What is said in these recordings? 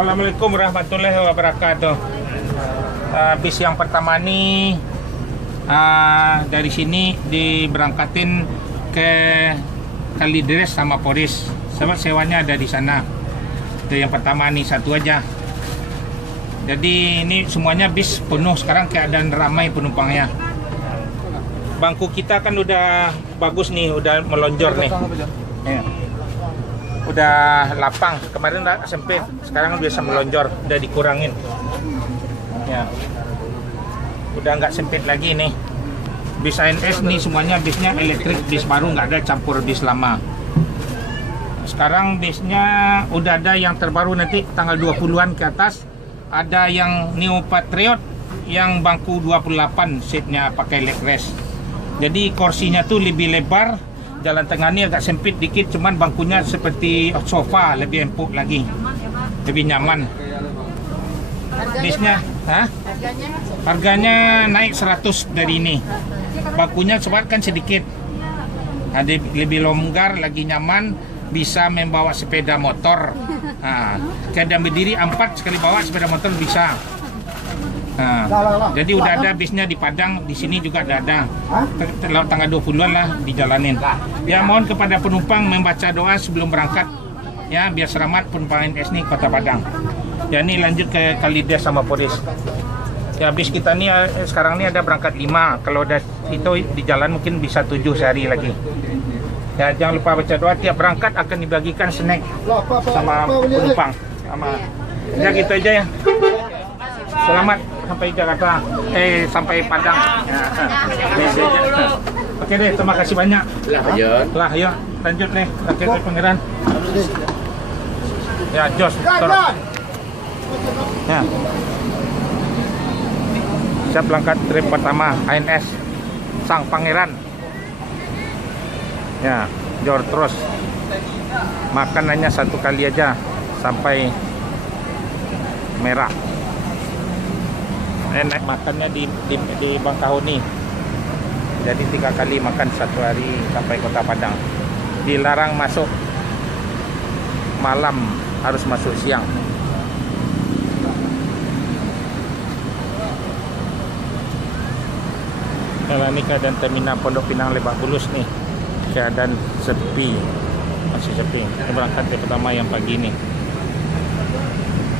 Assalamualaikum warahmatullahi wabarakatuh. Bis yang pertama nih dari sini diberangkatin ke Kalideres sama Poris. Sebab sewanya ada di sana. Itu yang pertama nih, satu aja. Jadi ini semuanya bis penuh sekarang, keadaan ramai penumpangnya. Bangku kita kan udah bagus nih, udah melonjor nih. Ya. Udah lapang, kemarin udah sempit, sekarang biasa melonjor, udah dikurangin. Ya. Udah nggak sempit lagi nih. Bis ANS nih semuanya bisnya elektrik, bis baru, nggak ada campur bis lama. Sekarang bisnya udah ada yang terbaru nanti tanggal 20-an ke atas. Ada yang Neo Patriot yang bangku 28 seatnya pakai leg rest. Jadi kursinya tuh lebih lebar, jalan tengahnya agak sempit dikit, cuman bangkunya seperti sofa, lebih empuk lagi, lebih nyaman. Bisnya, harganya naik 100 dari ini. Bangkunya kan sedikit, ada lebih longgar, lagi nyaman, bisa membawa sepeda motor. Keadaan berdiri 4 sekali bawa sepeda motor bisa. Jadi udah ada bisnya di Padang, di sini juga ada. Tanggal 20-an lah dijalanin. Ya, mohon kepada penumpang membaca doa sebelum berangkat. Ya, biar selamat penumpang ANS nih Kota Padang. Ya, ini lanjut ke Kalideres sama Poris. Ya, bis kita nih sekarang ini ada berangkat 5. Kalau udah itu di jalan mungkin bisa 7 sehari lagi. Ya, jangan lupa baca doa, tiap berangkat akan dibagikan snack sama penumpang. Ya, gitu aja ya. Selamat sampai Jakarta, sampai Padang. Oke deh, terima kasih banyak. Lah, yuk lanjut nih, oke ke Pangeran. Ya, Jos. Ya. Siap berangkat trip pertama ANS Sang Pangeran. Ya, jor terus. Makan hanya 1 kali aja sampai merah. Enak makannya di Bangkahuni. Jadi 3 kali makan 1 hari sampai Kota Padang. Dilarang masuk malam, harus masuk siang. Kalau ini keadaan terminal Pondok Pinang Lebak Bulus nih, keadaan sepi, masih sepi. Ini berangkat yang pertama yang pagi nih.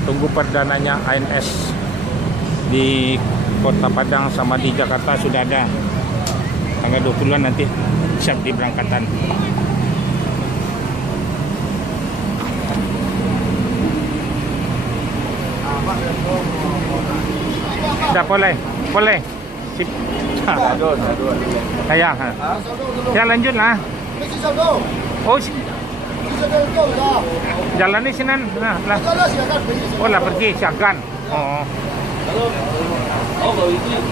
Tunggu perdananya ANS di Kota Padang sama di Jakarta sudah ada. Tanggal 20-an nanti siap diberangkatan. Dah boleh. Sip. Sayang. Ya, lanjut lah. Oh, jalan di sini lah. Oh, lah pergi Syagan. Oh. Kalau itu yang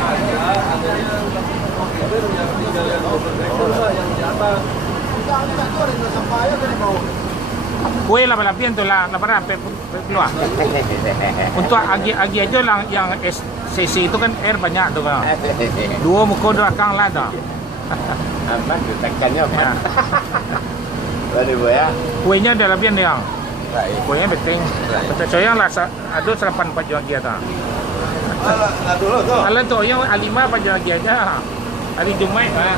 ada adanya yang di atas. Kue lah balapian tu lah para keluar. Untuk agi aja lah yang SCC itu kan air banyak tu kan. 2 muka belakang lah tu. Apa tekannya apa? Lari boya. Kuenya ada lapian yang. Kuenya beting. Betul sayang lah ada serapan paju lagi ada. Dulu tu. Alah tu yang alima paju lagi aja. Hari Jumaat lah.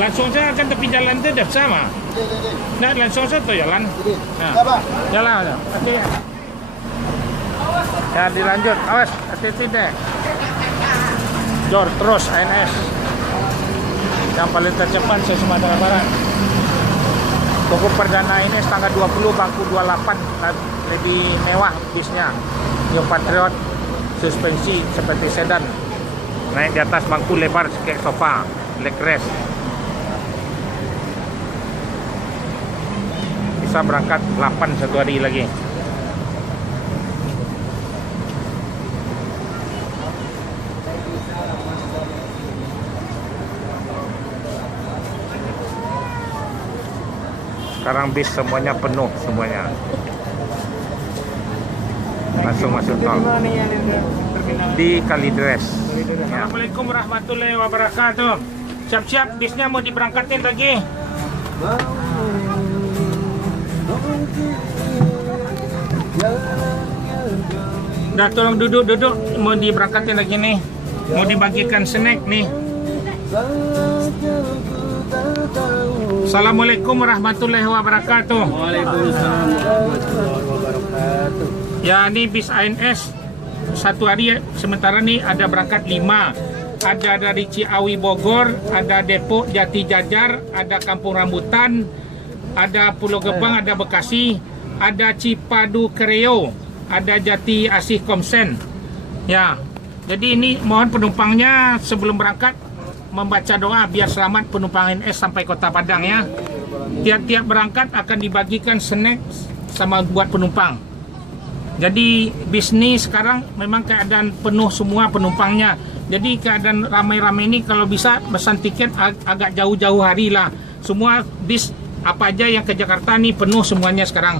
Langsung saja akan tepi jalan itu dah sama. Nah, langsung saja tu jalan. Nah, jalan. Okey. Ya, dilanjut. Awas, hati-hati deh. Jor terus ANS. Yang paling tercepat se Sumatera Barat. Tunggu perdana ini tanggal 20 bangku 28, lebih mewah bisnya. Neo Patriot suspensi seperti sedan. Naik di atas bangku lebar kayak sofa, leg rest. Bisa berangkat 8 1 hari lagi. Sekarang bis semuanya penuh semuanya. Langsung masuk tol. Di Kalideres. Ya. Assalamualaikum warahmatullahi wabarakatuh. Siap-siap, bisnya mau diberangkatin lagi. Udah, tolong duduk. Mau diberangkatin lagi nih. Mau dibagikan snack nih. Assalamualaikum warahmatullahi wabarakatuh. Waalaikumsalam warahmatullahi wabarakatuh. Ya, ini bis ANS satu hari sementara nih ada berangkat 5. Ada dari Ciawi Bogor, ada Depok Jati Jajar, ada Kampung Rambutan, ada Pulau Gebang, ada Bekasi, ada Cipadu Kreo, ada Jati Asih Komsen. Ya, jadi ini mohon penumpangnya sebelum berangkat membaca doa biar selamat penumpang ANS sampai Kota Padang ya. Tiap-tiap berangkat akan dibagikan snack sama buat penumpang. Jadi bisnis sekarang memang keadaan penuh semua penumpangnya. Jadi keadaan ramai-ramai ini kalau bisa pesan tiket agak jauh-jauh hari lah. Semua bis apa aja yang ke Jakarta nih penuh semuanya sekarang.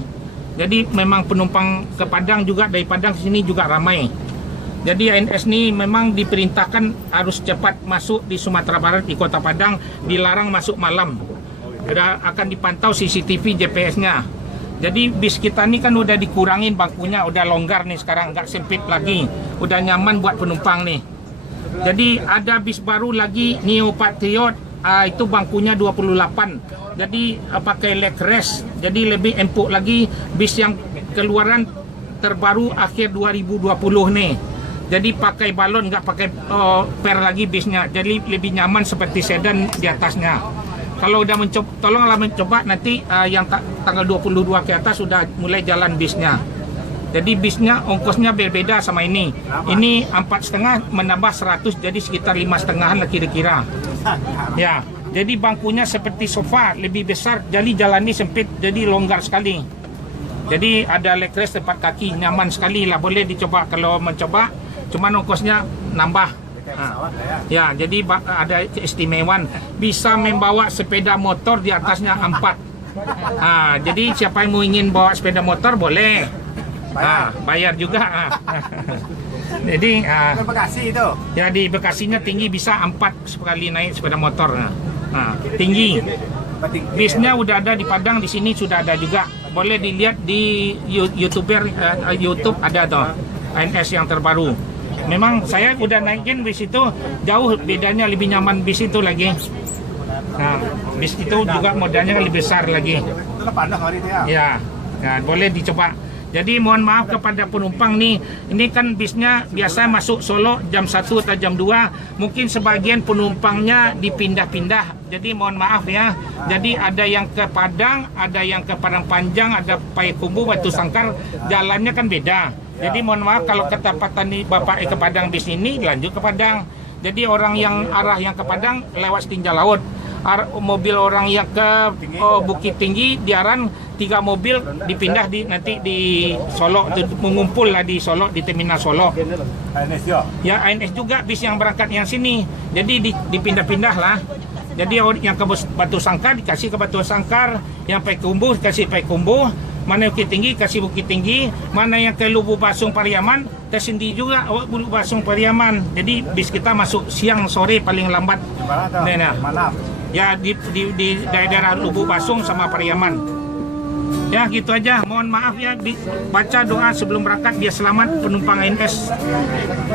Jadi memang penumpang ke Padang juga dari Padang ke sini juga ramai. Jadi ANS ini memang diperintahkan harus cepat masuk di Sumatera Barat di Kota Padang, dilarang masuk malam. Akan dipantau CCTV GPS-nya. Jadi bis kita ini kan udah dikurangin bangkunya, udah longgar nih sekarang, nggak sempit lagi, udah nyaman buat penumpang nih. Jadi ada bis baru lagi Neo Patriot, itu bangkunya 28. Jadi pakai leg rest, jadi lebih empuk lagi. Bis yang keluaran terbaru akhir 2020 nih. Jadi pakai balon, nggak pakai per lagi bisnya, jadi lebih nyaman seperti sedan di atasnya. Kalau udah mencoba, tolonglah mencoba nanti yang tanggal 22 ke atas sudah mulai jalan bisnya. Jadi bisnya ongkosnya berbeda sama ini. Ini 4,5 menambah 100 jadi sekitar 5,5 lah kira-kira. Ya, jadi bangkunya seperti sofa lebih besar, jadi jalannya sempit, jadi longgar sekali. Jadi ada leg rest tempat kaki, nyaman sekali lah, boleh dicoba kalau mencoba. Cuman ongkosnya nambah. Ya, jadi ada keistimewaan bisa membawa sepeda motor di atasnya 4. Jadi siapa yang mau ingin bawa sepeda motor boleh. Bayar juga. Jadi Ke Bekasi itu. ya di Bekasinya tinggi bisa 4 sekali naik sepeda motor. Tinggi. Bisnya udah ada di Padang, di sini sudah ada juga. Boleh dilihat di YouTube ada tuh ANS yang terbaru. Memang saya udah naikin bis itu jauh bedanya, lebih nyaman bis itu lagi. Nah, bis itu juga modalnya lebih besar lagi. Itu pandang hari itu Ya, ya. boleh dicoba. Jadi mohon maaf kepada penumpang nih, ini kan bisnya biasa masuk Solo jam 1 atau jam 2. Mungkin sebagian penumpangnya dipindah-pindah. Jadi mohon maaf ya. Jadi ada yang ke Padang, ada yang ke Padang Panjang, ada Payakumbuh, Batu Sangkar, jalannya kan beda. Jadi mohon maaf kalau ketepatan nih Bapak ke Padang bis ini lanjut ke Padang. Jadi orang yang arah yang ke Padang lewat Setinja Laut. Mobil orang yang ke Bukit Tinggi diaran 3 mobil dipindah nanti di Solo, mengumpul lah di Solo di terminal Solo. ANS juga. Ya ANS juga bis yang berangkat yang sini. Jadi dipindah-pindah lah. Jadi yang ke Batu Sangkar dikasih ke Batu Sangkar, yang Payakumbuh dikasih Payakumbuh, mana yang Bukit Tinggi kasih Bukit Tinggi, mana yang ke Lubuk Basung Pariaman tersendiri juga Lubuk Basung Pariaman. Jadi bis kita masuk siang sore paling lambat. Mana? Ya di daerah Lubuk Basung sama Pariaman. Ya gitu aja, mohon maaf ya, baca doa sebelum berangkat biar selamat penumpang ANS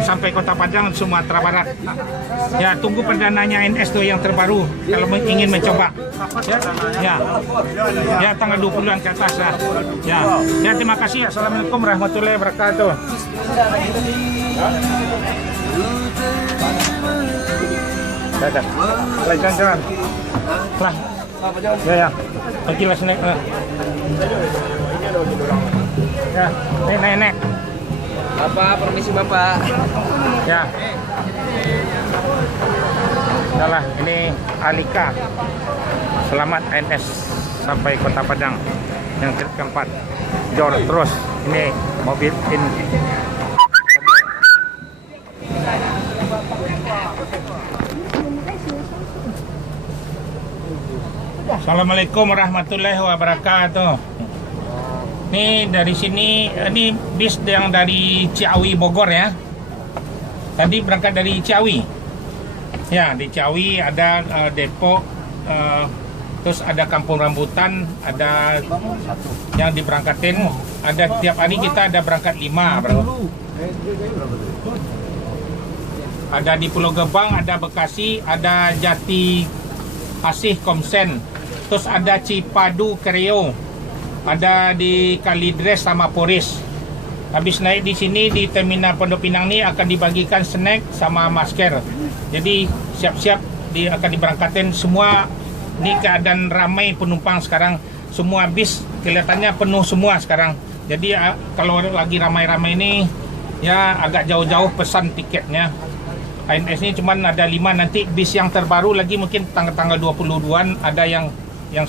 sampai Kota Padang, Sumatera Barat. Ya tunggu perdananya ANS tuh yang terbaru kalau ingin mencoba. Ya tanggal 20-an ke atas lah. Ya terima kasih. Assalamualaikum warahmatullahi wabarakatuh. Dadah. Jalan-jalan. Lah. Ya. Pergilah snack. Ya, nenek. Bapak, permisi Bapak. Ya. Yalah, ini Alika. Selamat ANS sampai Kota Padang yang keempat. Jor terus. Ini mobil ini. Assalamualaikum warahmatullahi wabarakatuh. Nih dari sini, ini bis yang dari Ciawi Bogor ya. Tadi berangkat dari Ciawi. Ya, di Ciawi ada Depok, terus ada Kampung Rambutan, ada yang diberangkatin. Ada tiap hari kita ada berangkat 5, bro. Ada di Pulau Gebang, ada Bekasi, ada Jati Asih Komsen, terus ada Cipadu Kreo, ada di Kalidres sama Poris. Habis naik di sini di terminal Pondok Pinang ini akan dibagikan snack sama masker. Jadi siap-siap akan diberangkatin semua. Ini keadaan ramai penumpang sekarang, semua bis kelihatannya penuh semua sekarang. Jadi kalau lagi ramai-ramai ini ya agak jauh-jauh pesan tiketnya. ANS ini cuma ada 5, nanti bis yang terbaru lagi mungkin tanggal 22-an ada yang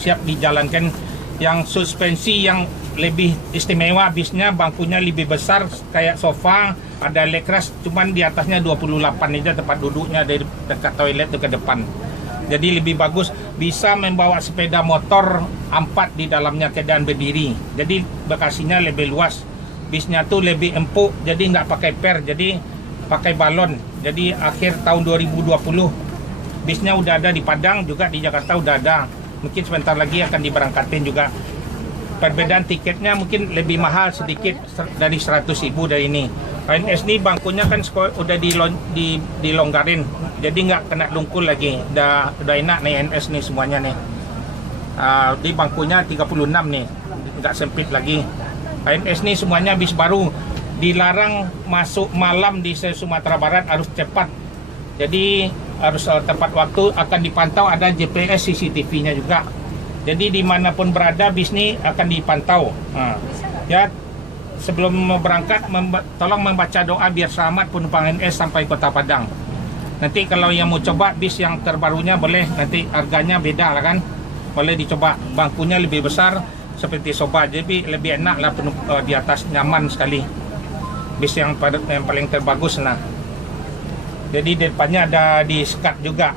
siap dijalankan, yang suspensi yang lebih istimewa, bisnya bangkunya lebih besar kayak sofa, ada lekras, cuman di atasnya 28 aja tempat duduknya dari dekat toilet ke depan. Jadi lebih bagus, bisa membawa sepeda motor 4 di dalamnya keadaan berdiri. Jadi bagasinya lebih luas, bisnya tuh lebih empuk, jadi nggak pakai per, jadi pakai balon. Jadi akhir tahun 2020 bisnya udah ada di Padang, juga di Jakarta udah ada. Mungkin sebentar lagi akan diberangkatin juga. Perbedaan tiketnya mungkin lebih mahal sedikit dari 100.000 dari ini. ANS ini bangkunya kan udah dilonggarin, jadi nggak kena dungkul lagi. Udah enak nih ANS nih semuanya nih. Di bangkunya 36 nih, nggak sempit lagi. ANS nih semuanya bis baru. Dilarang masuk malam di Sumatera Barat, harus cepat. Jadi harus tepat waktu, akan dipantau, ada GPS CCTV-nya juga. Jadi dimanapun berada bis ini akan dipantau. Ya, sebelum berangkat tolong membaca doa biar selamat penumpang ANS sampai Kota Padang. Nanti kalau yang mau coba bis yang terbarunya boleh, nanti harganya beda lah kan. Boleh dicoba, bangkunya lebih besar seperti sofa, jadi lebih enak lah di atas, nyaman sekali. Bis yang paling terbagus nah. Jadi di depannya ada di sekat juga.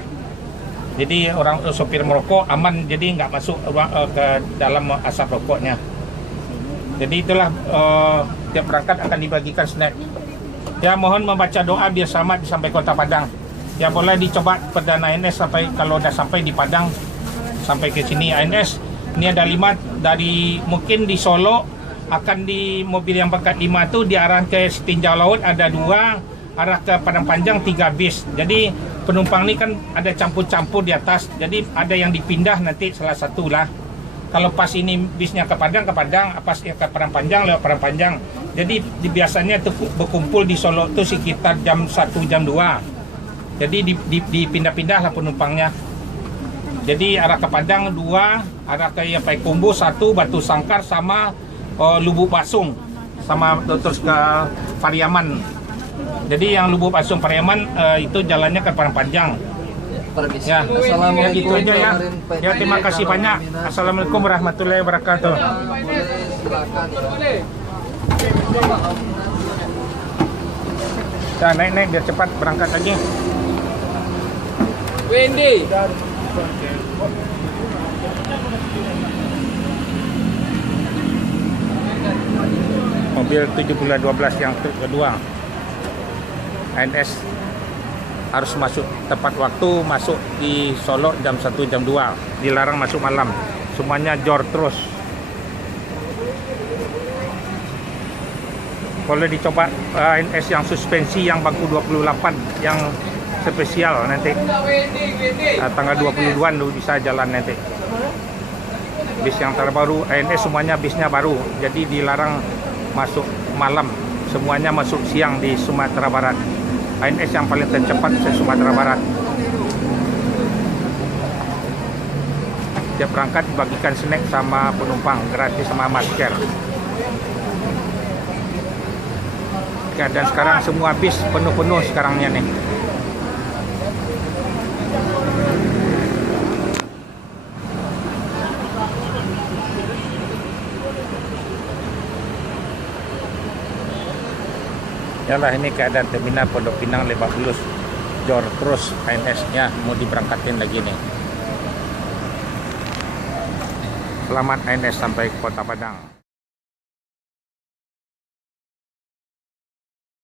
Jadi orang sopir merokok aman, jadi nggak masuk ke dalam asap rokoknya. Jadi itulah tiap berangkat akan dibagikan snack. Ya mohon membaca doa biar selamat sampai Kota Padang. Ya boleh dicoba perdana ANS sampai kalau udah sampai di Padang, sampai ke sini ANS. Ini ada 5 dari mungkin di Solo. Akan di mobil yang berangkat 5 itu diarah ke Tinjau Laut ada 2, arah ke Padang Panjang 3 bis. Jadi penumpang ini kan ada campur-campur di atas, jadi ada yang dipindah nanti salah satu lah. Kalau pas ini bisnya ke Padang, pas ke Padang Panjang lewat Padang Panjang. Jadi biasanya itu berkumpul di Solo itu sekitar jam 1 jam 2. Jadi dipindah-pindah lah penumpangnya. Jadi arah ke Padang 2, arah ke Payakumbuh 1, Batu Sangkar sama Lubuk Basung, sama terus ke Pariaman. Jadi yang Lubuk Basung Pariaman itu jalannya ke Padang Panjang. Ya, Assalamualaikum gitu aja ya. Ya terima kasih banyak. Assalamualaikum warahmatullahi wabarakatuh. Ya, naik biar cepat berangkat lagi. Wendy. Mobil 1712 yang kedua ANS harus masuk tepat waktu, masuk di Solo jam 1 jam 2, dilarang masuk malam, semuanya jor terus. Boleh dicoba ANS yang suspensi yang bangku 28 yang spesial nanti tanggal 22-an bisa jalan nanti. Bis yang terbaru ANS semuanya bisnya baru, jadi dilarang masuk malam, semuanya masuk siang di Sumatera Barat. ANS yang paling tercepat di Sumatera Barat. Tiap berangkat dibagikan snack sama penumpang, gratis sama masker. Dan sekarang semua bis penuh-penuh sekarangnya nih. Yalah, ini keadaan terminal Pondok Pinang Lebak Bulus, jor terus ANS-nya mau diberangkatin lagi nih. Selamat NS sampai Kota Padang.